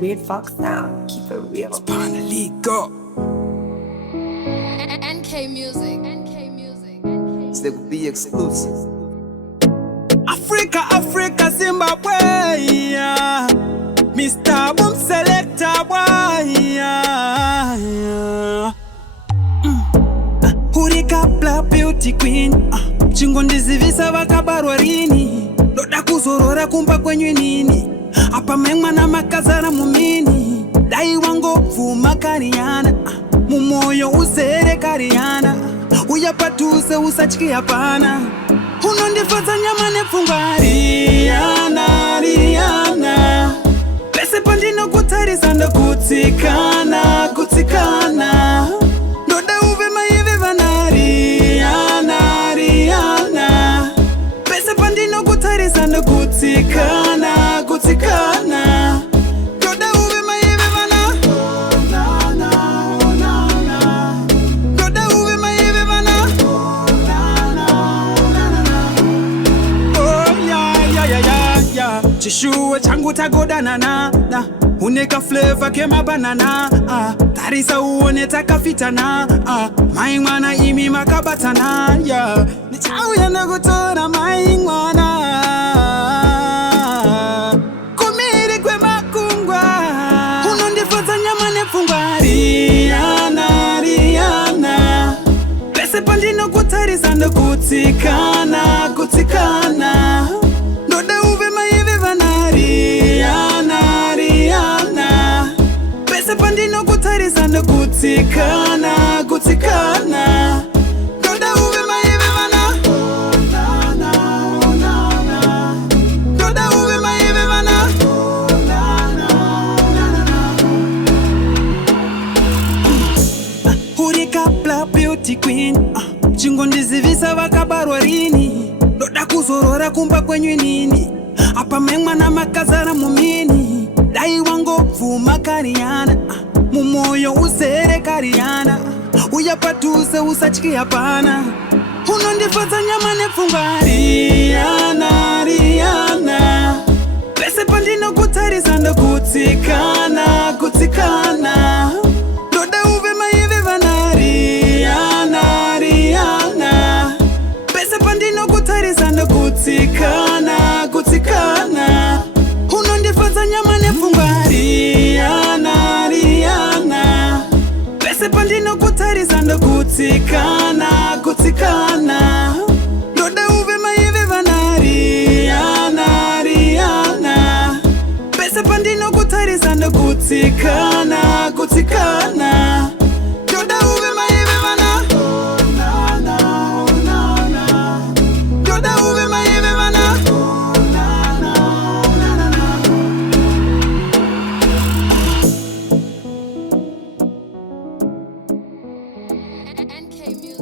Weird Fox sound, keep it real. Finally go. NK Music. NK Music. So they will be exclusive. Africa, Africa, Zimbabwe. Yeah. Mr. Boom Selector, boy. Yeah. Hurika Black Beauty Queen. Chingondizivisa vakabarwa rini. Ndoda kuzorora kumba kwenyu nini. Apa mengwana makazara mumini. Dai wango vuma kariana. Mumoyo uzere kariana. Uyapatuse usachiki hapana. Unondifadza nyama nepfungwa Rihanna, Rihanna. Pese pandino kutarisa ndokutsikana, kutsikana. Ndoda uve maive vana Rihanna, Rihanna. Pese pandino kutarisa ndokutsikana, kutsikana. Ndoda uve maive vana na na na na. Ndoda uve maive vana na na na. Oh yeah. Chishuwe changu tagodana na uneka flavor kema banana tarisa uone takafitana maingwana imi makabatana nichauya nakutora maingwana kumiri kwe makungwa unondifadza nyama nepfungwa Rihanna, Rihanna. Pese pandino kutarisa ndokutsikana, kutsikana. Ndoda uve maive vana Rihanna, Rihanna. Pese pandino kutarisa ndokutsikana, kutsikana. Ndoda uve maive vana na na na. Ndoda uve maive vana na na. Hurika Black Beauty Queen. Chingondizivisa vakabarwa rini. Ndoda kuzorora kumba kwenyu nini. Apa mengwana makazara mumini. Dai wango vuma kariana. Mumoyo uzere kariana. Uyapatuse usachiki hapana. Unondifadza nyama nepfungwa Rihanna, Rihanna. Pese pandino kutarisa ndokutsikana, kutsikana. Ndoda uve maive vana Rihanna, Rihanna. Pese pandino kutarisa ndokutsikana, kutsikana. Unondifadza nyama nepfungwa Rihanna, Rihanna. Pese pandino kutarisa ndokutsikana, kutsikana. Ndoda uve maive vana Rihanna, Rihanna. Pese pandino kutarisa ndokutsikana, kutsikana. Ndoda uve maive vana na na na. Ndoda uve maive vana na na na. NK Music.